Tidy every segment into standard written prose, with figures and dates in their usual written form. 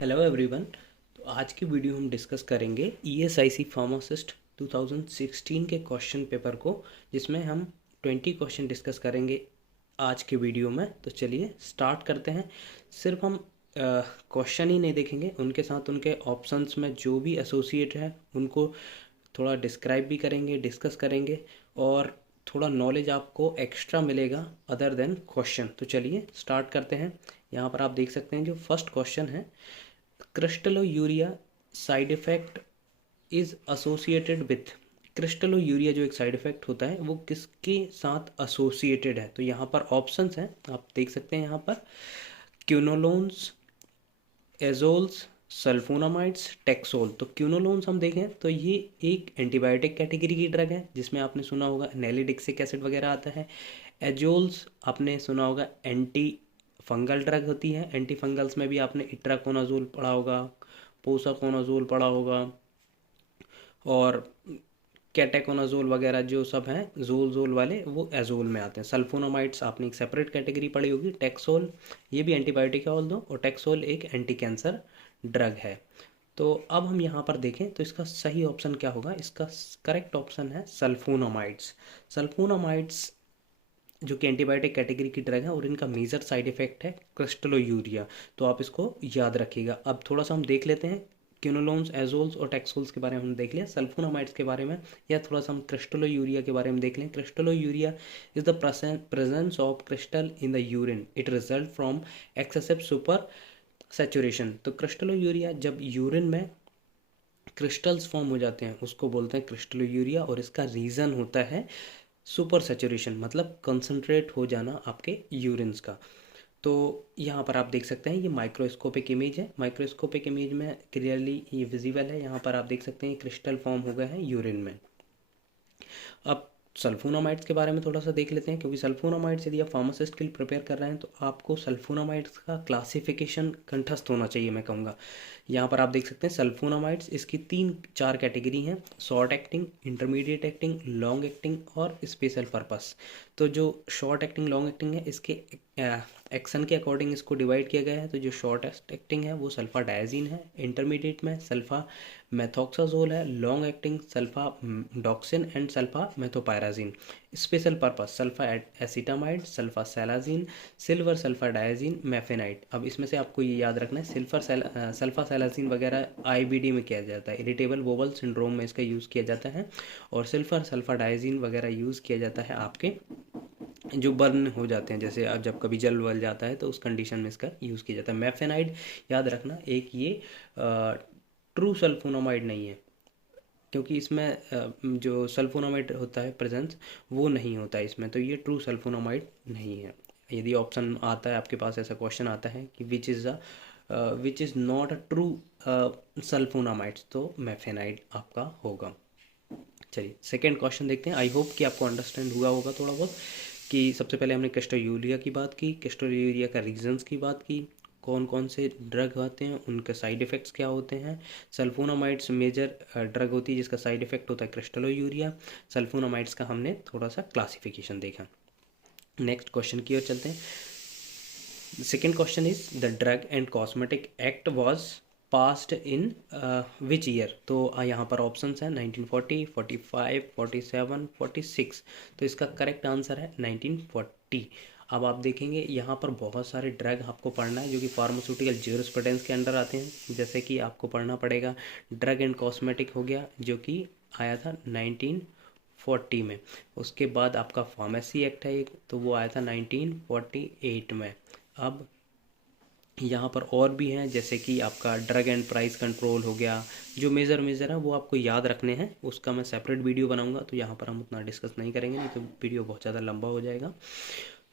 Hello everyone. तो आज की वीडियो हम डिस्कस करेंगे ईएसआईसी फार्मासिस्ट 2016 के क्वेश्चन पेपर को, जिसमें हम 20 क्वेश्चन डिस्कस करेंगे आज के वीडियो में। तो चलिए स्टार्ट करते हैं। सिर्फ हम क्वेश्चन ही नहीं देखेंगे, उनके साथ उनके ऑप्शंस में जो भी एसोसिएट है उनको थोड़ा डिस्क्राइब भी करेंगे, डिस्कस करेंगे और थोड़ा नॉलेज आपको एक्स्ट्रा मिलेगा अदर देन क्वेश्चन। तो चलिए स्टार्ट करते हैं। यहाँ पर आप देख सकते हैं जो फर्स्ट क्वेश्चन है, crystalluria side effect is associated with. Crystalluria जो एक साइड इफेक्ट होता है वो किसके साथ एसोसिएटेड है? तो यहाँ पर ऑप्शंस हैं, आप देख सकते हैं यहाँ पर क्यूनोलोन्स, एजोल्स, सल्फोनामाइड्स, टेक्सोल। तो क्यूनोलोन्स हम देखें तो ये एक एंटीबायोटिक कैटेगरी की ड्रग है, जिसमें आपने सुना होगा नेलिडिक्सिक एसिड वगैरह आता है। एजोल्स आपने सुना होगा एंटी फंगल ड्रग होती है। एंटी फंगल्स में भी आपने इट्राकोनाजोल पढ़ा होगा, पोसाकोनाजोल पढ़ा होगा और कैटेकोनाजोल वगैरह जो सब हैं जोल वाले, वो एजोल में आते हैं। सल्फोनामाइड्स आपने एक सेपरेट कैटेगरी पढ़ी होगी। टेक्सोल ये भी एंटीबायोटिक है ऑल दो, और टेक्सोल एक एंटी कैंसर ड्रग है। तो अब हम यहाँ पर देखें तो इसका सही ऑप्शन क्या होगा? इसका करेक्ट ऑप्शन है सल्फोनामाइड्स। सल्फोनामाइड्स जो कि एंटीबायोटिक कैटेगरी की ड्रग है और इनका मेजर साइड इफेक्ट है क्रिस्टलोयूरिया। तो आप इसको याद रखिएगा। अब थोड़ा सा हम देख लेते हैं क्यूनोलोन्स, एजोल्स और टेक्सोल्स के बारे में हम देख लिया। सल्फोनामाइड्स के बारे में या थोड़ा सा हम क्रिस्टलोयूरिया के बारे में देख लें। Crystalluria is the presence of crystal in the urine. It result from excessive super saturation. तो क्रिस्टलोयूरिया जब यूरिन में क्रिस्टल्स फॉर्म हो जाते हैं उसको बोलते हैं क्रिस्टलोयूरिया, और इसका रीज़न होता है सुपर सेचुरेशन, मतलब कंसंट्रेट हो जाना आपके यूरिन्स का। तो यहाँ पर आप देख सकते हैं ये माइक्रोस्कोपिक इमेज है। माइक्रोस्कोपिक इमेज में क्लियरली ये विजिबल है। यहाँ पर आप देख सकते हैं क्रिस्टल फॉर्म हो गए हैं यूरिन में। अब सल्फोनामाइड्स के बारे में थोड़ा सा देख लेते हैं, क्योंकि सल्फोनामाइड्स यदि आप फार्मासिस्ट के लिए प्रिपेयर कर रहे हैं तो आपको सल्फोनामाइड्स का क्लासिफिकेशन कंठस्थ होना चाहिए, मैं कहूँगा। यहाँ पर आप देख सकते हैं सल्फोनामाइड्स, इसकी 3-4 कैटेगरी हैं: short acting, intermediate acting, long acting और स्पेशल पर्पस। तो जो शॉर्ट एक्टिंग, लॉन्ग एक्टिंग है, इसके एक्शन के अकॉर्डिंग इसको डिवाइड किया गया है। तो जो शॉर्टेस्ट एक्टिंग है वो सल्फा डायजीन है, इंटरमीडिएट में सल्फा मेथोक्साजोल है, long acting sulfadoxine and sulfamethopyrazine. Special purpose sulfacetamide, sulfasalazine, silver sulfadiazine, mafenide. अब इसमें से आपको ये याद रखना है, सल्फा सैलाजीन वगैरह आईबीडी में किया जाता है, इरिटेबल बोवल सिंड्रोम में इसका यूज़ किया जाता है। और सिल्फर सल्फा डायजीन वगैरह यूज़ किया जाता है आपके जो बर्न हो जाते हैं, जैसे अब जब कभी जल वल जाता है तो उस कंडीशन में इसका यूज़ किया जाता है। मेफेनाइड याद रखना, एक ये ट्रू सल्फोनामाइड नहीं है, क्योंकि इसमें जो सल्फोनामाइड होता है प्रेजेंस वो नहीं होता है इसमें, तो ये ट्रू सल्फोनामाइड नहीं है। यदि ऑप्शन आता है आपके पास, ऐसा क्वेश्चन आता है कि which is not a true sulphonamides, तो मेफेनाइड आपका होगा। चलिए सेकेंड क्वेश्चन देखते हैं। आई होप कि आपको अंडरस्टैंड हुआ होगा थोड़ा बहुत, कि सबसे पहले हमने क्रिस्टलोयूरिया की बात की, क्रिस्टलोयूरिया का रीजंस की बात की, कौन कौन से ड्रग आते हैं, उनके साइड इफ़ेक्ट्स क्या होते हैं। सल्फोनामाइड्स मेजर ड्रग होती है जिसका साइड इफ़ेक्ट होता है क्रिस्टलोयूरिया। सल्फोनामाइड्स का हमने थोड़ा सा क्लासिफिकेशन देखा। नेक्स्ट क्वेश्चन की ओर चलते हैं। Second question is the drug and cosmetic act was passed in which year? तो यहाँ पर ऑप्शंस हैं 1940, 45, 47, 46। तो इसका करेक्ट आंसर है 1940। अब आप देखेंगे यहाँ पर बहुत सारे ड्रग आपको पढ़ना है जो कि फार्मास्यूटिकल ज्यूरिस्प्रूडेंस के अंडर आते हैं। जैसे कि आपको पढ़ना पड़ेगा ड्रग एंड कॉस्मेटिक हो गया, जो कि आया था 1940 में। उसके बाद आपका फार्मेसी एक्ट है एक, तो वो आया था 1948 में। अब यहाँ पर और भी हैं, जैसे कि आपका ड्रग एंड प्राइस कंट्रोल हो गया। जो मेजर है वो आपको याद रखने हैं, उसका मैं सेपरेट वीडियो बनाऊंगा, तो यहाँ पर हम उतना डिस्कस नहीं करेंगे, नहीं तो वीडियो बहुत ज़्यादा लंबा हो जाएगा।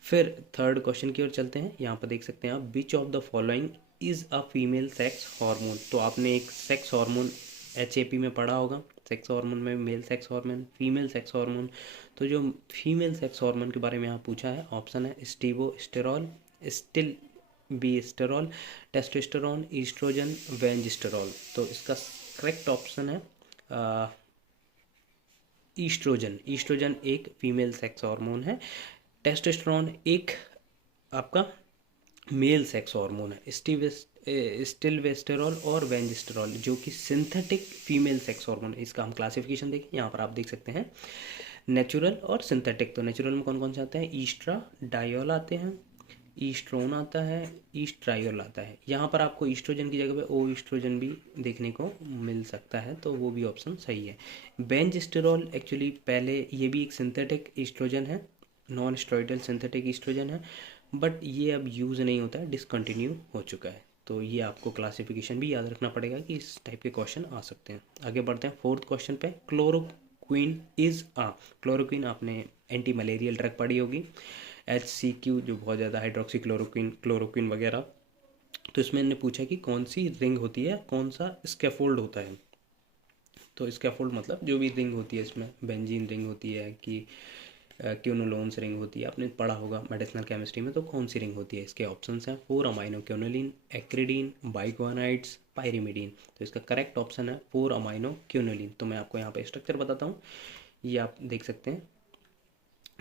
फिर थर्ड क्वेश्चन की ओर चलते हैं। यहाँ पर देख सकते हैं आप, विच of the following is a female sex hormone? तो आपने एक सेक्स हार्मोन एचएपी में पढ़ा होगा। सेक्स हार्मोन में male sex hormone, female sex hormone. तो जो फीमेल सेक्स हार्मोन के बारे में यहाँ पूछा है, ऑप्शन है स्टीवोस्टेरॉल, स्टिल बीस्टेरॉल, टेस्टोस्टेरोन, ईस्ट्रोजन, वेंजिस्टेरॉल। तो इसका करेक्ट ऑप्शन है ईस्ट्रोजन। ईस्ट्रोजन एक फीमेल सेक्स हार्मोन है। टेस्टोस्टेरोन एक आपका मेल सेक्स हार्मोन है। स्टिलवेस्टेरॉल और वेंजिस्टेरॉल, जो कि सिंथेटिक फीमेल सेक्स हार्मोन। इसका हम क्लासिफिकेशन देखें, यहाँ पर आप देख सकते हैं नेचुरल और सिंथेटिक। तो नेचुरल में कौन कौन से आते हैं? ईस्ट्रा डायोल आते हैं, ईस्ट्रोन आता है, ईस्ट्रायोल आता है। यहाँ पर आपको ईस्ट्रोजन की जगह पे ओ ईस्ट्रोजन भी देखने को मिल सकता है, तो वो भी ऑप्शन सही है। बेंजस्टेरॉल एक्चुअली पहले ये भी एक सिंथेटिक ईस्ट्रोजन है, नॉन स्टेरॉइडल सिंथेटिक ईस्ट्रोजन है, बट ये अब यूज़ नहीं होता है, डिसकंटिन्यू हो चुका है। तो ये आपको क्लासिफिकेशन भी याद रखना पड़ेगा कि इस टाइप के क्वेश्चन आ सकते हैं। आगे बढ़ते हैं फोर्थ क्वेश्चन पे। क्लोरोक्विन इज क्लोरोक्विन आपने एंटी मलेरियल ड्रग पढ़ी होगी, HCQ जो बहुत ज़्यादा, हाइड्रोक्सी क्लोरोक्विन, क्लोरोक्विन वगैरह। तो इसमें इन्होंने पूछा कि कौन सी रिंग होती है, कौन सा स्कैफोल्ड होता है। तो स्कैफोल्ड मतलब जो भी रिंग होती है, इसमें बेंजीन रिंग होती है कि क्यूनोलोन्स रिंग होती है, आपने पढ़ा होगा मेडिसिनल केमिस्ट्री में। तो कौन सी रिंग होती है? इसके ऑप्शंस हैं 4 अमाइनो क्यूनोलिन, एक्रिडीन, बाइगोनाइड्स, पायरिमिडीन। तो इसका करेक्ट ऑप्शन है 4 अमाइनो क्यूनोलिन। तो मैं आपको यहाँ पे स्ट्रक्चर बताता हूँ, ये आप देख सकते हैं,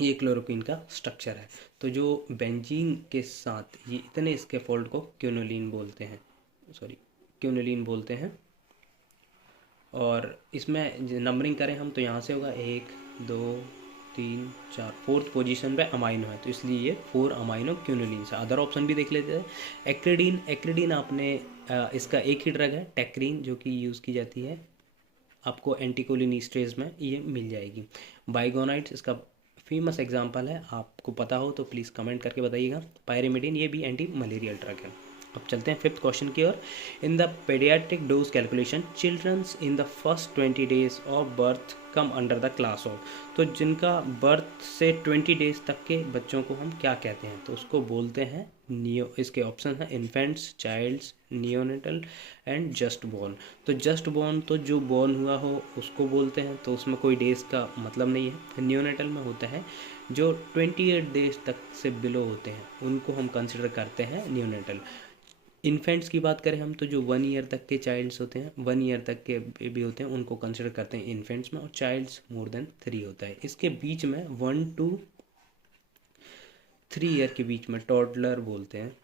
ये क्लोरोक्विन का स्ट्रक्चर है। तो जो बेंजीन के साथ ये इतने स्कैफोल्ड को क्यूनोलिन बोलते हैं, सॉरी क्यूनोलिन बोलते हैं। और इसमें नंबरिंग करें हम तो यहाँ से होगा 1 2 3 4, फोर्थ पोजीशन पे अमाइनो है, तो इसलिए ये 4 अमाइनो क्यूनोलिन से। अदर ऑप्शन भी देख लेते हैं। एक्रिडीन, एक्रिडीन आपने इसका एक ही ड्रग है टेक्रीन, जो कि यूज़ की जाती है आपको एंटीकोलिनिस्ट्रेज में, ये मिल जाएगी। बाइगोनाइड्स इसका फेमस एग्जांपल है, आपको पता हो तो प्लीज़ कमेंट करके बताइएगा। पायरिमिडीन ये भी एंटी मलेरियल ड्रग है। अब चलते हैं फिफ्थ क्वेश्चन की ओर। In the paediatric dose calculation childrens in the first 20 days of birth come under the class of. तो जिनका बर्थ से 20 डेज तक के बच्चों को हम क्या कहते हैं? तो उसको बोलते हैं नियो। इसके ऑप्शन हैं infants, childs, neonatal and just born. तो जस्ट बॉर्न तो जो बॉर्न हुआ हो उसको बोलते हैं, तो उसमें कोई डेज का मतलब नहीं है। नियोनेटल में होता है जो 28 डेज तक से बिलो होते हैं, उनको हम कंसिडर करते हैं नियोनेटल। इन्फेंट्स की बात करें हम तो जो 1 ईयर तक के चाइल्ड्स होते हैं, 1 ईयर तक के बेबी होते हैं, उनको कंसिडर करते हैं इन्फेंट्स में। और चाइल्ड्स मोर देन 3 होता है। इसके बीच में 1 to 3 ईयर के बीच में टॉडलर बोलते हैं,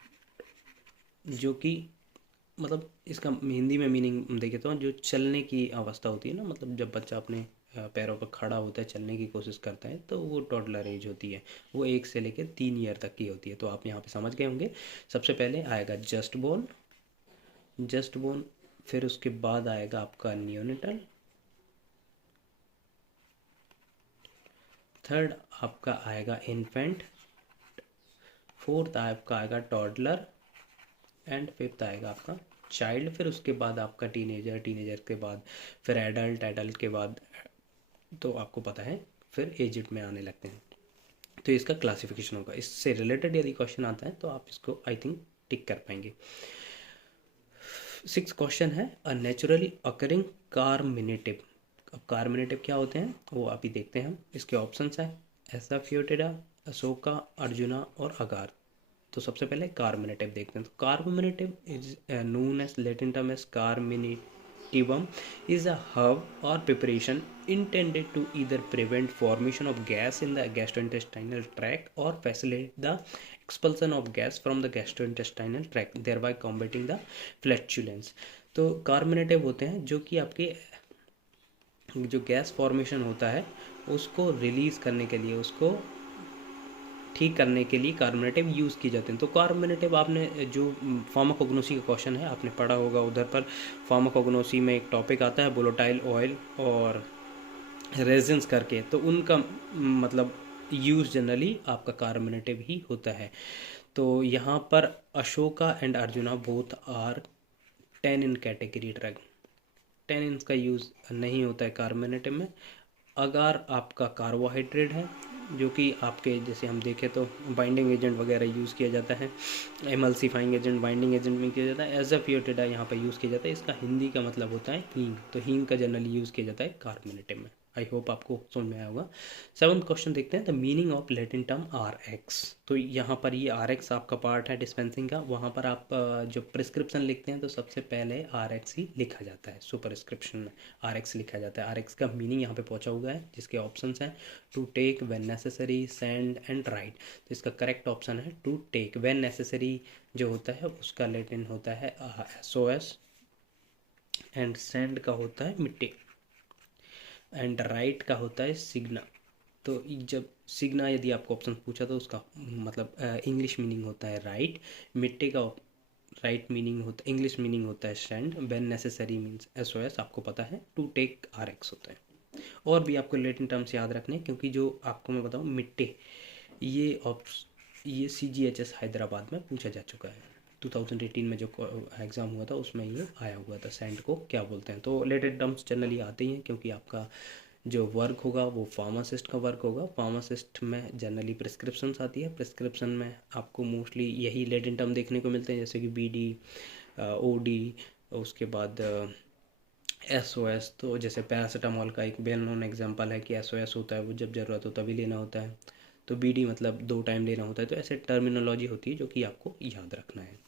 जो कि मतलब इसका हिंदी में मीनिंग देखे तो जो चलने की अवस्था होती है ना, मतलब जब बच्चा अपने पैरों पर खड़ा होता है, चलने की कोशिश करता है, तो वो टॉडलर एज होती है। वो 1 से लेकर 3 ईयर तक की होती है। तो आप यहाँ पे समझ गए होंगे। सबसे पहले आएगा जस्ट बोर्न, जस्ट बोर्न, फिर उसके बाद आएगा आपका नियोनेटल, थर्ड आपका आएगा इन्फेंट, फोर्थ आपका आएगा टॉडलर एंड फिफ्थ आएगा आपका चाइल्ड। फिर उसके बाद आपका टीनेजर, टीनेजर के बाद फिर एडल्ट, एडल्ट के बाद तो आपको पता है फिर एजिड में आने लगते हैं। तो इसका क्लासिफिकेशन होगा। इससे रिलेटेड यदि क्वेश्चन आता है तो आप इसको आई थिंक टिक कर पाएंगे। 6 क्वेश्चन है अ नेचुरली अकरिंग कार्मिनेटिव। अब कार्मिनेटिव क्या होते हैं वो आप ही देखते हैं हम। इसके ऑप्शंस हैं एसाफियोटिडा, अशोका, अर्जुना और अगार। तो सबसे पहले कार्मिनेटिव देखते हैं। तो carminative is known as Latin term as carminativum is a herb or preparation intended to either prevent formation of gas in the gastrointestinal tract or facilitate the expulsion of gas from the gastrointestinal tract, thereby combating the flatulence। तो carminative होते हैं जो कि आपके जो gas formation होता है उसको रिलीज़ करने के लिए, उसको ठीक करने के लिए कार्बोनेटिव यूज़ किए जाते हैं। तो कार्बोनेटिव आपने जो फार्माकोग्नोसी का क्वेश्चन है आपने पढ़ा होगा, उधर पर फार्माकोग्नोसी में एक टॉपिक आता है वोलेटाइल ऑयल और रेजिन्स करके, तो उनका मतलब यूज़ जनरली आपका कार्बोनेटिव ही होता है। तो यहाँ पर Ashoka and Arjuna both are tannin category drug. Tannin का यूज़ नहीं होता है कार्बोनेटिव में। अगार आपका कार्बोहाइड्रेट है जो कि आपके जैसे हम देखें तो बाइंडिंग एजेंट वगैरह यूज़ किया जाता है, एमल्सीफाइंग एजेंट, बाइंडिंग एजेंट में किया जाता है। एज़ाफियोटिडा यहाँ पर यूज़ किया जाता है। इसका हिंदी का मतलब होता है हींग। तो हींग का जनरली यूज़ किया जाता है कार्बोनेटिव में। आई होप आपको समझ में आया होगा। 7th क्वेश्चन देखते हैं, the meaning of Latin term R X. तो यहाँ पर ये आर एक्स आपका पार्ट है डिस्पेंसिंग का, वहाँ पर आप जो प्रिस्क्रिप्शन लिखते हैं तो सबसे पहले आर एक्स ही लिखा जाता है, सुपरस्क्रिप्शन में आर एक्स लिखा जाता है। आर एक्स का मीनिंग यहाँ पे पहुँचा हुआ है, जिसके ऑप्शंस हैं to take, when necessary, send and write. तो इसका करेक्ट ऑप्शन है टू टेक। व्हेन नेसेसरी जो होता है उसका लैटिन होता है SOS, एंड सेंड का होता है मिट्टे, एंड राइट का होता है सिग्ना। तो जब सिग्ना यदि आपको ऑप्शन पूछा तो उसका मतलब इंग्लिश मीनिंग होता है राइट। मिट्टे का राइट मीनिंग होता है, इंग्लिश मीनिंग होता है send. When necessary means SOS, आपको पता है। टू टेक RX होता है। और भी आपको लैटिन टर्म्स याद रखने, क्योंकि जो आपको मैं बताऊँ मिट्टे, ये CGHS हैदराबाद में पूछा जा चुका है। 2018 में जो एग्ज़ाम हुआ था उसमें ये आया हुआ था, सेंड को क्या बोलते हैं। तो लैटिन टर्म्स जनरली आते ही हैं, क्योंकि आपका जो वर्क होगा वो फार्मासिस्ट का वर्क होगा। फार्मासिस्ट में जनरली प्रिस्क्रिप्शंस आती है, प्रिस्क्रिप्शन में आपको मोस्टली यही लैटिन टर्म देखने को मिलते हैं, जैसे कि BD, OD, उसके बाद SOS। तो जैसे पैरासीटामोल का एक वेल नोन एग्जांपल है कि SOS होता है वो जब ज़रूरत हो तभी लेना होता है। तो BD मतलब 2 टाइम लेना होता है। तो ऐसे टर्मिनोलॉजी होती है जो कि आपको याद रखना है।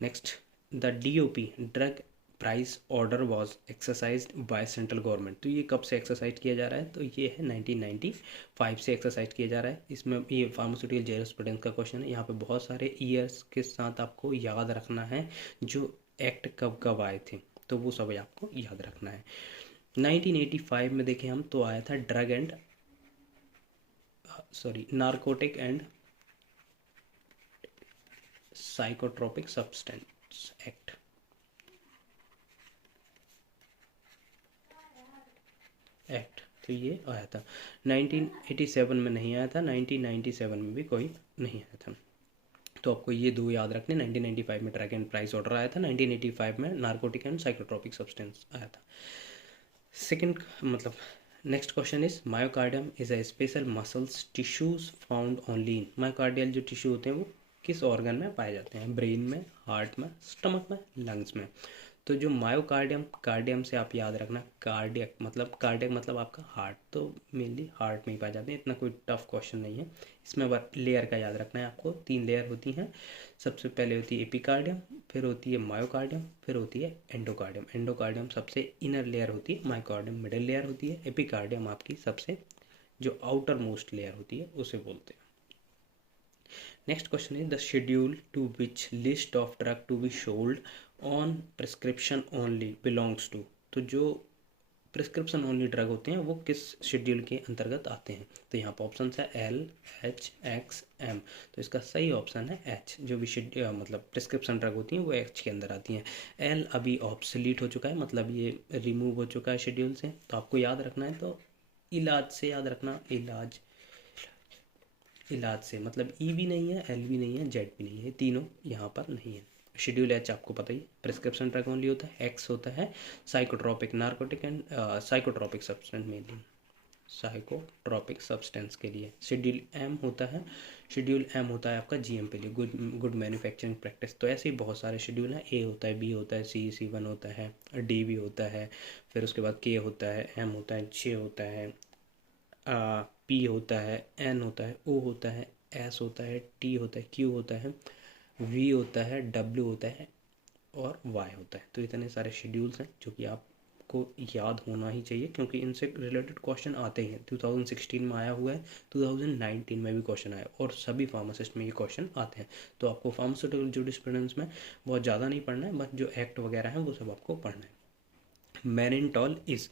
Next, the DOP drug price order was exercised by central government. तो ये कब से एक्सरसाइज किया जा रहा है, तो ये है 1995 से एक्सरसाइज किया जा रहा है। इसमें ये फार्मास्यूटिकल जूरिस्प्रूडेंस का क्वेश्चन है, यहाँ पे बहुत सारे ईयर्स के साथ आपको याद रखना है जो एक्ट कब कब आए थे, तो वो सब आपको याद रखना है। 1985 में देखें हम तो आया था drug and narcotic and psychotropic substance act. तो ये आया था 1987 में, नहीं आया था 1997 में भी कोई नहीं आया था। तो आपको ये दो याद रखने। 1995 में ड्रग एंड प्राइस ऑर्डर आया था, 1985 में नार्कोटिक एंड साइकोट्रोपिक सब्सटेंस आया था। सेकंड मतलब next question is myocardium is a special muscles tissues found only in. Myocardial जो टिश्यू होते हैं वो किस ऑर्गन में पाए जाते हैं, ब्रेन में, हार्ट में, स्टमक में, लंग्स में। तो जो मायोकार्डियम, कार्डियम से आप याद रखना कार्डियक मतलब आपका हार्ट, तो मेनली हार्ट में ही पाए जाते हैं। इतना कोई टफ क्वेश्चन नहीं है। इसमें लेयर का याद रखना है आपको, 3 लेयर होती हैं। सबसे पहले होती है एपिकार्डियम, फिर होती है मायोकार्डियम, फिर होती है एंडोकार्डियम। एंडोकार्डियम सबसे इनर लेयर होती है, मायोकार्डियम मिडिल लेयर होती है, एपिकार्डियम आपकी सबसे जो आउटर मोस्ट लेयर होती है उसे बोलते हैं। Next question is the schedule to which list of drug to be sold on prescription only belongs to. तो जो प्रिस्क्रिप्शन ओनली ड्रग होते हैं वो किस शेड्यूल के अंतर्गत आते हैं, तो यहाँ पर ऑप्शन है L, H, X, M। तो इसका सही ऑप्शन है H। जो भी मतलब प्रिस्क्रिप्शन ड्रग होती हैं वो H के अंदर आती हैं। L अभी ऑब्सलीट हो चुका है, मतलब ये रिमूव हो चुका है शेड्यूल से। तो आपको याद रखना है, तो इलाज से याद रखना, इलाज से मतलब E भी नहीं है, L भी नहीं है, Z भी नहीं है, तीनों यहाँ पर नहीं है। शेड्यूल H आपको पता ही, प्रिस्क्रिप्शन ड्रग ओनली होता है। X होता है psychotropic narcotic and psychotropic substance, mainly psychotropic substance के लिए। शेड्यूल M होता है आपका GM के लिए, गुड मैन्युफैक्चरिंग प्रैक्टिस। तो ऐसे ही बहुत सारे शेड्यूल हैं। A होता है, B होता है, C1 होता है, D भी होता है, फिर उसके बाद K होता है, M होता है, J होता है, P होता है, N होता है, O होता है, S होता है, T होता है, Q होता है, V होता है, W होता है और Y होता है। तो इतने सारे शेड्यूल्स हैं जो कि आपको याद होना ही चाहिए, क्योंकि इनसे रिलेटेड क्वेश्चन आते ही हैं। 2016 में आया हुआ है, 2019 में भी क्वेश्चन आया, और सभी फार्मासिस्ट में ये क्वेश्चन आते हैं। तो आपको फार्मास्यूटिकल जूरिस्प्रूडेंस में बहुत ज़्यादा नहीं पढ़ना है, बस जो एक्ट वगैरह हैं वो सब आपको पढ़ना है। मैनिनटॉल इज़,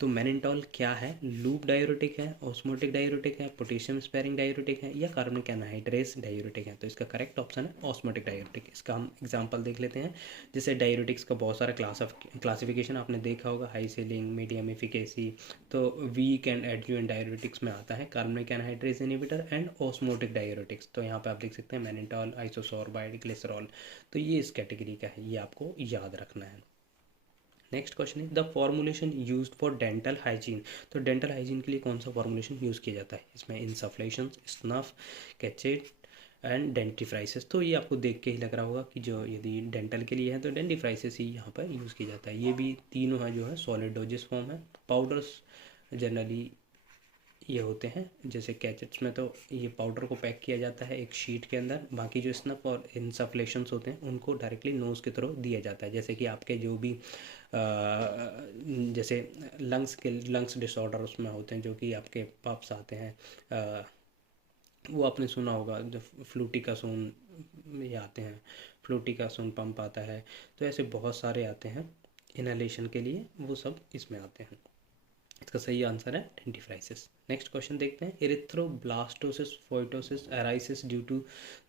तो मैनिनटॉल क्या है, लूप डायूरेटिक है, ऑस्मोटिक डायूरेटिक है, पोटेशियम स्पेयरिंग डायूरेटिक है, या कार्बनिक एनहाइड्रेस डायूरेटिक है। तो इसका करेक्ट ऑप्शन है ऑस्मोटिक डायूरेटिक। इसका हम एग्जांपल देख लेते हैं। जैसे डायूरेटिक्स का बहुत सारा क्लासिफिकेशन आपने देखा होगा, हाई सीलिंग, मीडियम एफिकेसी। तो वीक एंड एडजुवेंट डायूरेटिक्स में आता है कार्बनिक anhydrase inhibitor and osmotic diuretics. तो यहाँ पे आप देख सकते हैं मैनिनटॉल, आइसोसोर्बाइड, ग्लिसरॉल। तो ये इस कैटेगरी का है, ये आपको याद रखना है। Next question is the formulation used for dental hygiene. तो डेंटल हाइजीन के लिए कौन सा फॉर्मुलेशन यूज़ किया जाता है, इसमें इंसफ्लेशन, स्नफ, कैचेट एंड डेंटिफ्राइसिस। तो ये आपको देख के ही लग रहा होगा कि जो यदि डेंटल के लिए है तो डेंटिफ्राइसिस ही यहाँ पर यूज़ किया जाता है। ये भी तीनों है जो है सॉलिड डोजेस फॉर्म है। पाउडर्स जनरली ये होते हैं। जैसे कैचेट्स में तो ये पाउडर को पैक किया जाता है एक शीट के अंदर, बाकी जो स्नफ और इंसफलेशंस होते हैं उनको डायरेक्टली नोज़ के थ्रू दिया जाता है। जैसे कि आपके जो भी जैसे लंग्स डिसऑर्डर उसमें होते हैं, जो कि आपके पप्स आते हैं, वो आपने सुना होगा, जो फ्लूटिकासोन ये आते हैं, फ्लूटिकासोन पंप आता है, तो ऐसे बहुत सारे आते हैं इनहेलेशन के लिए, वो सब इसमें आते हैं। इसका सही आंसर है डेंटिफ्राइसिस। नेक्स्ट क्वेश्चन देखते हैं। Erythroblastosis foetalis arises due to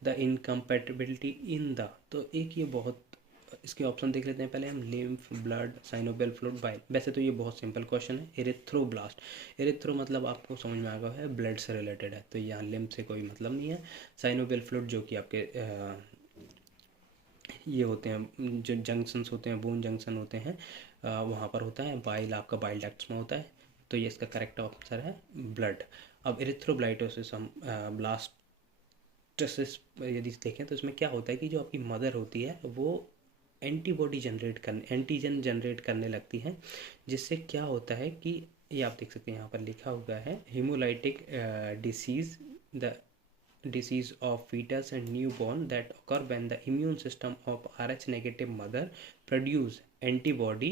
the incompatibility in the, तो एक ये बहुत, इसके ऑप्शन देख लेते हैं पहले हम। Lymph, blood, synovial fluid, bile. वैसे तो ये बहुत सिंपल क्वेश्चन है। एरिथ्रोब्लास्ट, एरिथ्रो मतलब आपको समझ में आ गया है ब्लड से रिलेटेड है, तो यहाँ लिम्फ से कोई मतलब नहीं है। साइनोवियल फ्लूइड जो कि आपके ये होते हैं, जो जंक्शंस होते हैं, बोन जंक्शन होते हैं, वहाँ पर होता है। बाइल आपका बाइल डक्ट्स में होता है, तो ये इसका करेक्ट आंसर है ब्लड। अब एरिथ्रोब्लाइटोसिस, हम ब्लास्टोसिस यदि देखें तो इसमें क्या होता है कि जो आपकी मदर होती है वो एंटीजन जनरेट करने लगती है, जिससे क्या होता है कि ये आप देख सकते हैं यहाँ पर लिखा हुआ है, haemolytic disease, the disease of fetus and newborn that occur when the immune system of Rh negative mother produce antibody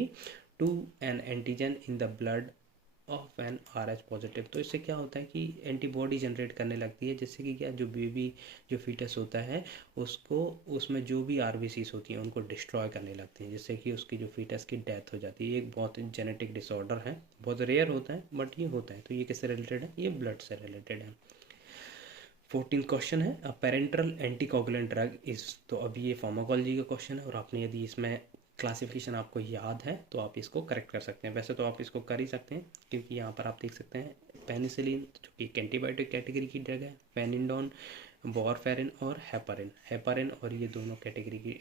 to an antigen in the blood of an Rh positive। तो इससे क्या होता है कि एंटीबॉडी जनरेट करने लगती है, जिससे कि क्या, जो बेबी, जो फीटस होता है उसको, उसमें जो भी आरबीसीज होती हैं उनको डिस्ट्रॉय करने लगती हैं, जिससे कि उसकी जो फीटस की डेथ हो जाती है। ये एक बहुत जेनेटिक डिसऑर्डर है, बहुत रेयर होता है बट ये होता है। तो ये किससे रिलेटेड है? ये ब्लड से रिलेटेड है। 14 क्वेश्चन है, अ पेरेंट्रल एंटीकोगुलेंट ड्रग इज, तो अभी ये फार्माकोलॉजी का क्वेश्चन है, और आपने यदि इसमें क्लासिफिकेशन आपको याद है तो आप इसको करेक्ट कर सकते हैं। वैसे तो आप इसको कर ही सकते हैं, क्योंकि यहाँ पर आप देख सकते हैं पेनिसिलिन जो कि एक एंटीबायोटिक कैटेगरी की ड्रग है, पेनिडोन, वॉरफेरिन और हेपारिन और ये दोनों कैटेगरी की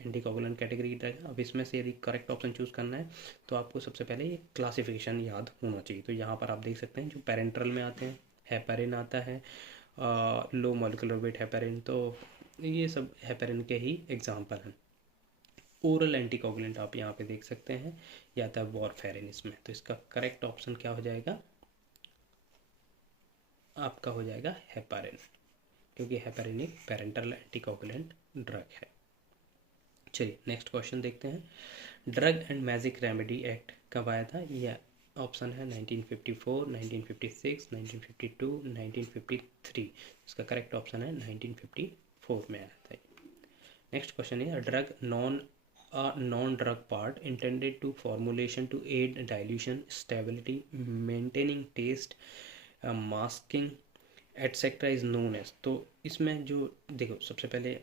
एंटीकोगुलेंट कैटेगरी की ड्रग है। अब इसमें से यदि करेक्ट ऑप्शन चूज़ करना है तो आपको सबसे पहले ये क्लासिफिकेशन याद होना चाहिए। तो यहाँ पर आप देख सकते हैं जो पेरेंट्रल में आते हैं, हेपारिन आता है, लो मॉलिक्यूलर वेट हेपेरिन, तो ये सब हेपेरिन के ही एग्जाम्पल हैं। ओरल एंटीकोगुलेंट आप यहाँ पे देख सकते हैं, या था वॉरफेरिन इसमें। तो इसका करेक्ट ऑप्शन क्या हो जाएगा? आपका हो जाएगा हेपारिन, क्योंकि हेपारिन एक पेरेंटल एंटीकोगुलेंट ड्रग है। चलिए नेक्स्ट क्वेश्चन देखते हैं। Drug and magic remedy act कब आया था? यह ऑप्शन है 1954, 1956, 1952, 1953। इसका करेक्ट ऑप्शन है 1954 में आया था। नेक्स्ट क्वेश्चन है, drug non drug part intended to formulation to aid dilution, stability, maintaining taste, masking etcetera is known as. तो इसमें जो देखो, सबसे पहले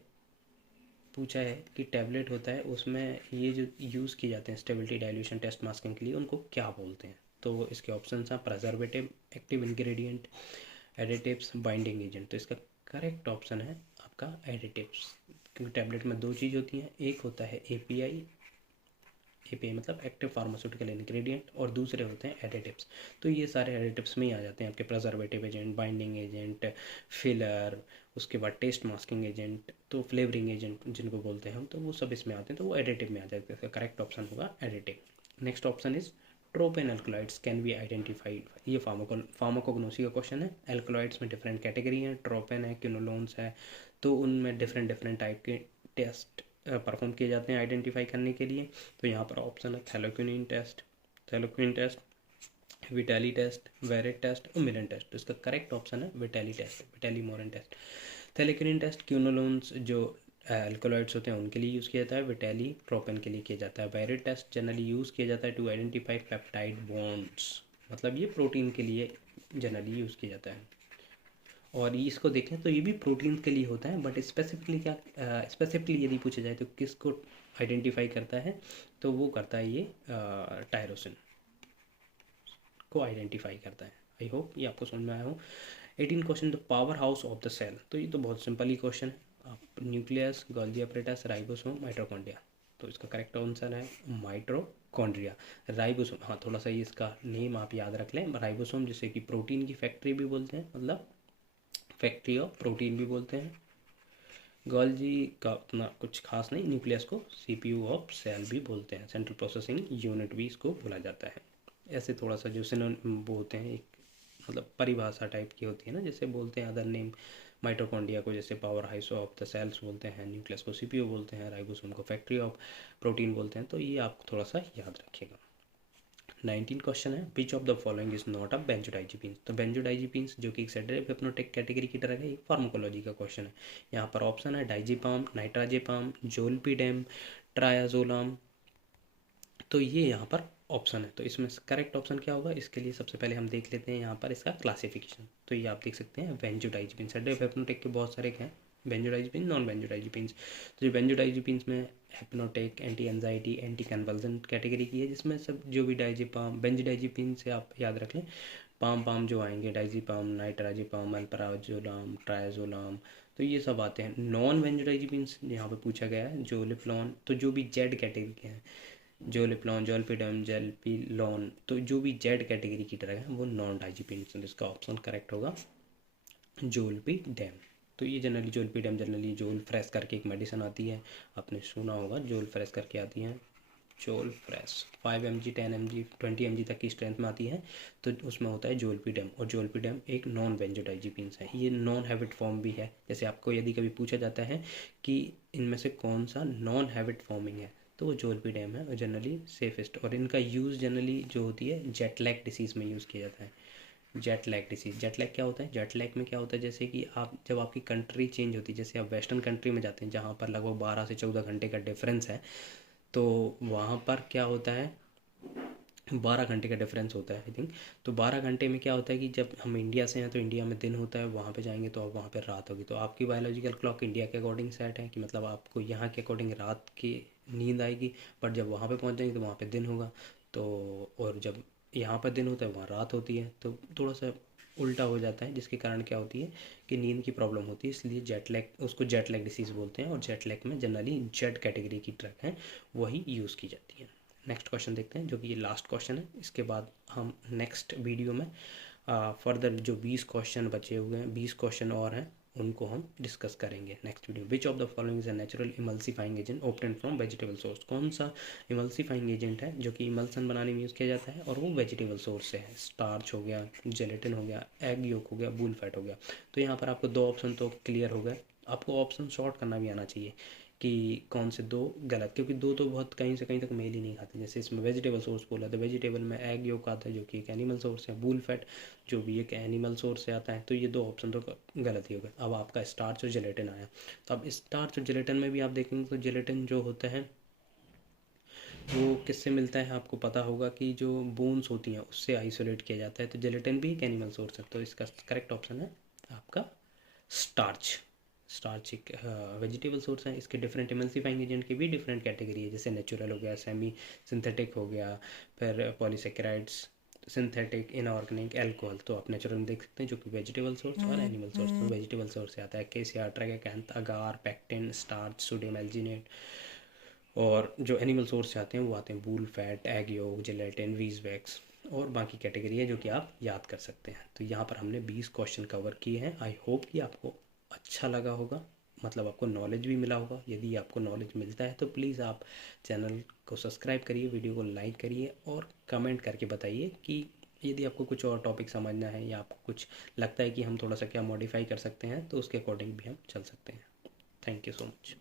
पूछा है कि टैबलेट होता है, उसमें ये जो यूज़ किए जाते हैं स्टेबिलिटी, डाइल्यूशन, टेस्ट, मास्किंग के लिए, उनको क्या बोलते हैं? तो इसके ऑप्शन हैं preservative, active ingredient, additives, binding agent. तो इसका करेक्ट ऑप्शन है आपका एडिटिव्स, क्योंकि टैबलेट में दो चीज़ होती हैं, एक होता है एपीआई, एपीआई मतलब एक्टिव फार्मास्यूटिकल इंग्रेडिएंट, और दूसरे होते हैं एडिटिव्स। तो ये सारे एडिटिव्स में ही आ जाते हैं आपके preservative agent, binding agent, filler, उसके बाद टेस्ट मास्किंग एजेंट, तो फ्लेवरिंग एजेंट जिनको बोलते हैं हम, तो वो सब इसमें आते हैं, तो वो एडिटिव में आ जाते हैं। इसका करेक्ट ऑप्शन होगा additive. Next option is tropane alkaloids can be identified. ये फार्माकोग्नोसी का क्वेश्चन है। एल्कलॉइड्स में डिफरेंट कैटेगरी हैं, ट्रोपेन है, क्विनोलोन्स है, तो उनमें डिफरेंट टाइप के टेस्ट परफॉर्म किए जाते हैं आइडेंटिफाई करने के लिए। तो यहाँ पर ऑप्शन है थैलोक्विनिन टेस्ट, विटाली टेस्ट, वेरेट टेस्ट और मिलन टेस्ट। तो इसका करेक्ट ऑप्शन है विटाली टेस्ट, विटाली मोरन टेस्ट। थैलोक्विनिन टेस्ट क्यूनोलोन्स जो एल्कोलॉइड्स होते हैं उनके लिए यूज़ किया जाता है, विटाली प्रोपेन के लिए किया जाता है। वेरेट टेस्ट जनरली यूज़ किया जाता है टू आइडेंटिफाई पेप्टाइड बॉन्ड्स, मतलब ये प्रोटीन के लिए जनरली यूज़ किया जाता है। और इसको देखें तो ये भी प्रोटीन के लिए होता है, बट स्पेसिफिकली यदि पूछा जाए तो किसको आइडेंटिफाई करता है, तो वो करता है ये टायरोसिन को आइडेंटिफाई करता है। आई होप ये आपको समझ में आया हो। 18 question, the power house of the cell. तो ये तो बहुत सिंपल ही क्वेश्चन है। आप nucleus, Golgi apparatus, ribosome, mitochondria. तो इसका करेक्ट आंसर है माइटोकॉन्ड्रिया। राइबोसोम, हाँ थोड़ा सा ये इसका नेम आप याद रख लें। राइबोसोम जिसे कि प्रोटीन की फैक्ट्री भी बोलते हैं, मतलब फैक्ट्री ऑफ प्रोटीन भी बोलते हैं। गोल्जी का उतना कुछ खास नहीं, न्यूक्लियस को सीपीयू ऑफ सेल भी बोलते हैं, सेंट्रल प्रोसेसिंग यूनिट भी इसको बोला जाता है। ऐसे थोड़ा सा जो वो होते हैं, एक मतलब परिभाषा टाइप की होती है ना, जैसे बोलते हैं अदर नेम माइटोकॉन्ड्रिया को जैसे power house of the cells बोलते हैं, न्यूक्लियस को सीपीयू बोलते हैं, राइबोसोम को फैक्ट्री ऑफ प्रोटीन बोलते हैं। तो ये आप थोड़ा सा याद रखिएगा। 19 क्वेश्चन है, which of the following is not a benzodiazepines. तो बेंजोडाइजिपीन्स जो कि एक सेडेटिव हिप्नोटिक कैटेगरी की तरह है, एक फार्माकोलॉजी का क्वेश्चन है। यहाँ पर ऑप्शन है डाइजिपाम, नाइट्राजेपाम, जोलपीडेम, ट्रायाजोलाम। तो ये यहाँ पर ऑप्शन है, तो इसमें करेक्ट ऑप्शन क्या होगा, इसके लिए सबसे पहले हम देख लेते हैं यहाँ पर इसका क्लासिफिकेशन। तो ये आप देख सकते हैं बेंजोडाइजिपिन, सेडेटिव हिप्नोटिक के बहुत सारे हैं, बेंजोडाइजिपिन, नॉन बेंजोडाइजिपिन। तो जो बेंजोडाइजिपिन में hypnotic, anti anxiety, anti convulsion category की है, जिसमें सब जो भी डाइजिपाम, बेंजोडाइजिपिन से आप याद रख लें, पाम जो आएंगे, डाइजिपाम, नाइट्राजिपाम, अल्प्राजोलाम, ट्रायाजोलाम, तो ये सब आते हैं। नॉन बेंजोडाइजिपिन यहाँ पे पूछा गया है जोलिफ्लॉन, तो जो भी जेड कैटेगरी के हैं, जोलिफ्लॉन, जोल्पिडम, जेल्पिलॉन, तो जो भी जेड कैटेगरी की तरह है वो नॉन डाइजिपिन। इसका ऑप्शन करेक्ट होगा जोल्पिडेम। तो ये जनरली जोल्पिडेम जनरली जोल फ्रेश करके एक मेडिसिन आती है, आपने सुना होगा, जोल फ्रेश करके आती है, जोल फ्रेश 5 mg 10 mg 20 mg तक की स्ट्रेंथ में आती है। तो उसमें होता है जोल्पिडेम, और जोल्पिडेम एक नॉन बेंजोडाइजिपिन्स है। ये नॉन हैबिट फॉर्म भी है, जैसे आपको यदि कभी पूछा जाता है कि इनमें से कौन सा नॉन हैबिट फॉर्मिंग है, तो वो जोल्पिडेम है, और जनरली सेफेस्ट। और इनका यूज़ जनरली जो होती है जेट लैग डिसीज़ में यूज़ किया जाता है। Jet lag disease, jet lag क्या होता है, जेट लैग में क्या होता है, जैसे कि आप जब आपकी कंट्री चेंज होती है, जैसे आप वेस्टर्न कंट्री में जाते हैं जहाँ पर लगभग 12 से 14 घंटे का डिफरेंस है, तो वहाँ पर क्या होता है, 12 घंटे का डिफरेंस होता है आई थिंक। तो 12 घंटे में क्या होता है कि जब हम इंडिया से हैं तो इंडिया में दिन होता है, वहाँ पे जाएंगे तो अब वहाँ पे रात होगी। तो आपकी बायोलॉजिकल क्लॉक इंडिया के अकॉर्डिंग सेट है कि मतलब आपको यहाँ के अकॉर्डिंग रात की नींद आएगी, बट जब वहाँ पे पहुँच जाएंगे तो वहाँ पे दिन होगा। तो और जब यहाँ पर दिन होता है वहाँ रात होती है, तो थोड़ा सा उल्टा हो जाता है, जिसके कारण क्या होती है कि नींद की प्रॉब्लम होती है। इसलिए जेट लैग, उसको जेट लैग डिसीज़ बोलते हैं, और जेट लैग में जनरली जेट कैटेगरी की ट्रक है वही यूज़ की जाती है। नेक्स्ट क्वेश्चन देखते हैं, जो कि ये लास्ट क्वेश्चन है। इसके बाद हम नेक्स्ट वीडियो में फर्दर जो 20 क्वेश्चन बचे हुए हैं, 20 क्वेश्चन और हैं, उनको हम डिस्कस करेंगे next video. Which of the following is a natural emulsifying agent obtained from vegetable source. कौन सा इमल्सिफाइंग एजेंट है जो कि इमल्सन बनाने में यूज़ किया जाता है और वो वेजिटेबल सोर्स से है। स्टार्च हो गया, जेलेटिन हो गया, एग योक हो गया, बुल फैट हो गया। तो यहाँ पर आपको 2 ऑप्शन तो क्लियर हो गए, आपको ऑप्शन शॉर्ट करना भी आना चाहिए कि कौन से 2 गलत, क्योंकि 2 तो बहुत कहीं से कहीं तक मेल ही नहीं खाते। जैसे इसमें वेजिटेबल सोर्स बोला, तो वेजिटेबल में एग योक आता है जो कि एक एनिमल सोर्स है, बुल फैट जो भी एक एनिमल सोर्स से आता है। तो ये 2 ऑप्शन तो गलत ही हो गए। अब आपका स्टार्च और जेलेटिन आया, तो अब स्टार्च और जेलेटिन में भी आप देखेंगे तो जेलेटिन जो होता है वो किससे मिलता है, आपको पता होगा कि जो बोन्स होती हैं उससे आइसोलेट किया जाता है। तो जेलेटिन भी एक एनिमल सोर्स है, तो इसका करेक्ट ऑप्शन है आपका स्टार्च। स्टार्च एक वेजिटेबल सोर्स है। इसके डिफरेंट इमल्सिफाइंग एजेंट की भी डिफरेंट कैटेगरी है, जैसे नेचुरल हो गया, सेमी सिंथेटिक हो गया, फिर पॉलीसेकेराइड्स, सिंथेटिक, इनऑर्गेनिक, एल्कोहल। तो आप नेचुरल में देख सकते हैं जो कि वेजिटेबल सोर्स और एनिमल सोर्स। तो वेजिटेबल सोर्स से आता है केसिया, ट्राइगैकेंथ, अगार, पेक्टिन, स्टार्च, सोडियम एल्जिनेट। और जो एनिमल सोर्स से आते हैं वो आते हैं बूल फैट, एग योग, जेलेटिन, वीज वैक्स, और बाकी कैटेगरी है जो कि आप याद कर सकते हैं। तो यहाँ पर हमने 20 क्वेश्चन कवर किए हैं। आई होप कि आपको अच्छा लगा होगा, मतलब आपको नॉलेज भी मिला होगा। यदि आपको नॉलेज मिलता है तो प्लीज़ आप चैनल को सब्सक्राइब करिए, वीडियो को लाइक करिए, और कमेंट करके बताइए कि यदि आपको कुछ और टॉपिक समझना है या आपको कुछ लगता है कि हम थोड़ा सा क्या मॉडिफाई कर सकते हैं, तो उसके अकॉर्डिंग भी हम चल सकते हैं। Thank you so much.